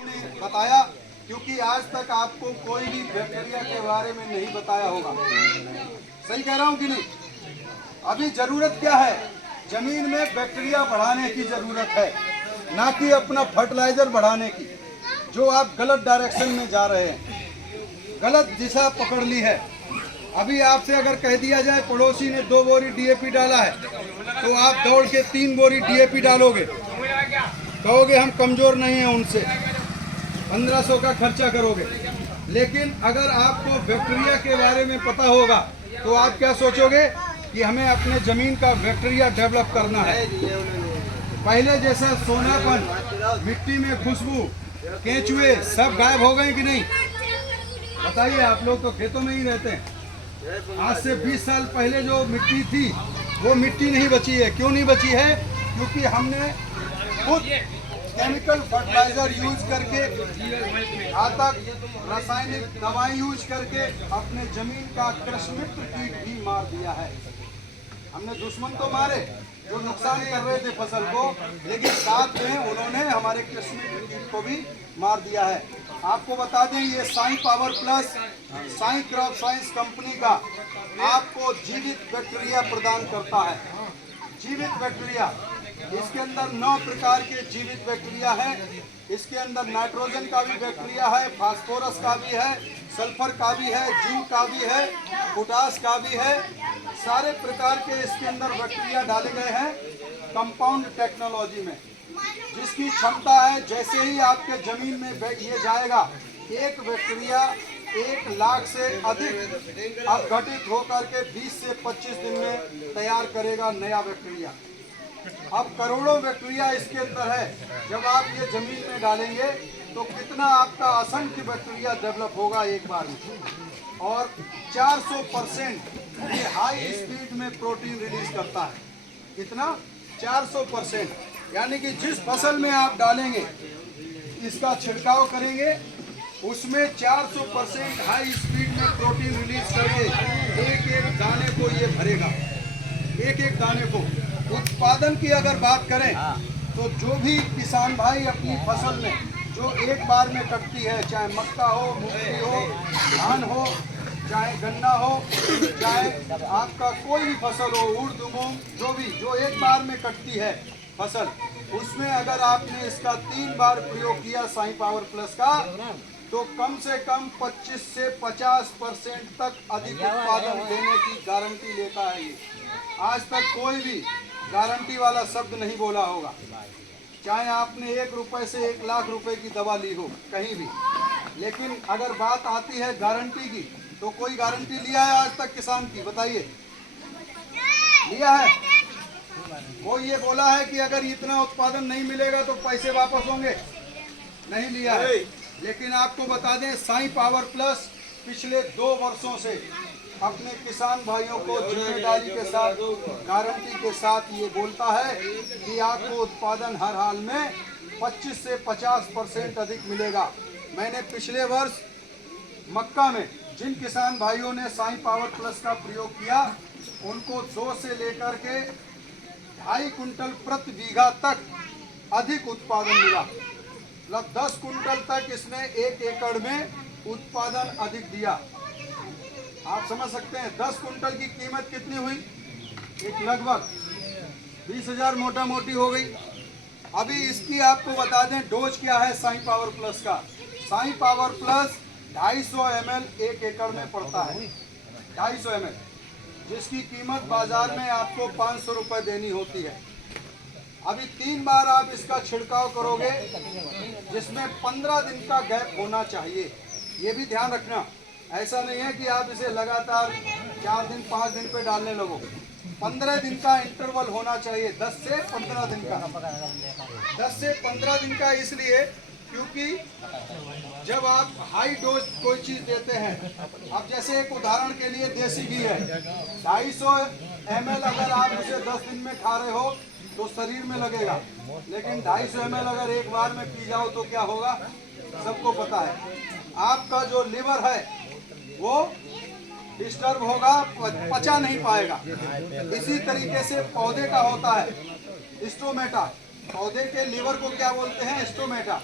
हमने बताया, क्योंकि आज तक आपको कोई भी बैक्टीरिया के बारे में नहीं बताया होगा। सही कह रहा हूँ कि नहीं? अभी जरूरत क्या है? जमीन में बैक्टीरिया बढ़ाने की जरूरत है, ना कि अपना फर्टिलाइजर बढ़ाने की। जो आप गलत डायरेक्शन में जा रहे हैं, गलत दिशा पकड़ ली है। अभी आपसे अगर कह दिया जाए पड़ोसी ने 2 बोरी डीएपी डाला है, तो आप दौड़ के 3 बोरी डीएपी डालोगे, कहोगे हम कमजोर नहीं हैं उनसे, 1500 का खर्चा करोगे। लेकिन अगर आपको बैक्टीरिया के बारे में पता होगा तो आप क्या सोचोगे कि हमें अपने ज़मीन का बैक्टीरिया डेवलप करना है। पहले जैसा सोनापन, मिट्टी में खुशबू, केंचुए सब गायब हो गए कि नहीं? बताइए, आप लोग तो खेतों में ही रहते हैं। आज से 20 साल पहले जो मिट्टी थी वो मिट्टी नहीं बची है। क्यों नहीं बची है? क्योंकि हमने खुद केमिकल फर्टिलाइजर यूज करके, घातक रासायनिक दवाई यूज करके अपने जमीन का कृषिमित्र कीट भी मार दिया है। हमने दुश्मन तो मारे जो नुकसान कर रहे थे फसल को, लेकिन साथ में उन्होंने हमारे कृषिमित्र कीट को भी मार दिया है। आपको बता दें, ये Sai power plus, Sai crop science company का आपको जीवित बैक्टीरिया प्रदान करता है। जीवित बैक्टीरिया, इसके अंदर 9 प्रकार के जीवित बैक्टीरिया है। इसके अंदर नाइट्रोजन का भी बैक्टीरिया है, फास्फोरस का भी है, सल्फर का भी है, जिंक का भी है, पोटास का भी है। सारे प्रकार के इसके अंदर बैक्टीरिया डाले गए हैं कंपाउंड टेक्नोलॉजी में, जिसकी क्षमता है जैसे ही आपके जमीन में ये जाएगा, एक बैक्टीरिया 1 लाख से अधिक अपघटित होकर के 20 से 25 दिन में तैयार करेगा नया बैक्टीरिया। अब करोड़ों बैक्टीरिया इसके अंदर है। जब आप ये जमीन में डालेंगे तो कितना आपका असंख्य बैक्टीरिया डेवलप होगा एक बार में। और 400% ये हाई स्पीड में प्रोटीन रिलीज करता है। कितना? 400%। यानी कि जिस फसल में आप डालेंगे, इसका छिड़काव करेंगे, उसमें 400% हाई स्पीड में प्रोटीन रिलीज करके एक एक दाने को ये भरेगा, एक एक दाने को। उत्पादन की अगर बात करें तो जो भी किसान भाई अपनी फसल में जो एक बार में कटती है, चाहे मक्का हो, मूंगफली हो, धान हो, चाहे गन्ना हो, चाहे आपका कोई भी फसल हो, उड़द मूंग, जो एक बार में कटती है फसल, उसमें अगर आपने इसका 3 बार प्रयोग किया साई पावर प्लस का, तो कम से कम 25 से 50% तक अधिक उत्पादन देने की गारंटी लेता है ये। आज तक कोई भी गारंटी वाला शब्द नहीं बोला होगा, चाहे आपने 1 रुपए से 1 लाख रुपए की दवा ली हो कहीं भी। लेकिन अगर बात आती है गारंटी की, तो कोई गारंटी लिया है आज तक किसान की? बताइए, लिया है? कोई ये बोला है कि अगर इतना उत्पादन नहीं मिलेगा तो पैसे वापस होंगे? नहीं लिया है। लेकिन आपको बता दें, साई पावर प्लस पिछले 2 वर्षों से अपने किसान भाइयों को जिम्मेदारी के साथ, गारंटी के साथ ये बोलता है कि आपको उत्पादन हर हाल में 25 से 50% अधिक मिलेगा। मैंने पिछले वर्ष मक्का में जिन किसान भाइयों ने साई पावर प्लस का प्रयोग किया, उनको 2 से लेकर के 2.5 कुंटल प्रति बीघा तक अधिक उत्पादन मिला। मतलब 10 कुंटल तक इसने 1 एकड़ में उत्पादन अधिक दिया। आप समझ सकते हैं 10 कुंटल की कीमत कितनी हुई? एक लगभग 20,000 मोटा मोटी हो गई। अभी इसकी आपको बता दें डोज क्या है साई पावर प्लस का। साई पावर प्लस 250 ml 1 एकड़ में पड़ता है, 250 ml, जिसकी कीमत बाजार में आपको 500 रुपये देनी होती है। अभी 3 बार आप इसका छिड़काव करोगे, जिसमें 15 दिन का गैप होना चाहिए। ये भी ध्यान रखना, ऐसा नहीं है कि आप इसे लगातार 4 दिन 5 दिन पे डालने लगो। 15 दिन का इंटरवल होना चाहिए, 10 से 15 दिन का। 10 से 15 दिन का इसलिए क्योंकि जब आप हाई डोज कोई चीज़ देते हैं, अब जैसे एक उदाहरण के लिए देसी घी है, 250 ml अगर आप उसे 10 दिन में खा रहे हो तो शरीर में लगेगा, लेकिन 250 ml अगर एक बार में पी जाओ तो क्या होगा, सबको पता है। आपका जो लिवर है वो डिस्टर्ब होगा, पचा नहीं पाएगा। इसी तरीके से पौधे का होता है स्टोमेटा। पौधे के लीवर को क्या बोलते हैं? स्टोमेटा।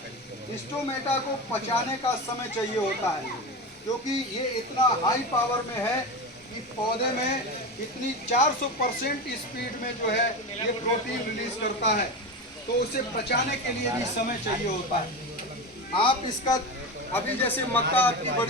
स्टोमेटा को पचाने का समय चाहिए होता है, क्योंकि ये इतना हाई पावर में है कि पौधे में इतनी 400% स्पीड में जो है ये प्रोटीन रिलीज करता है, तो उसे पचाने के लिए भी समय चाहिए होता है। आप इसका अभी जैसे मक्का आपकी बड़ी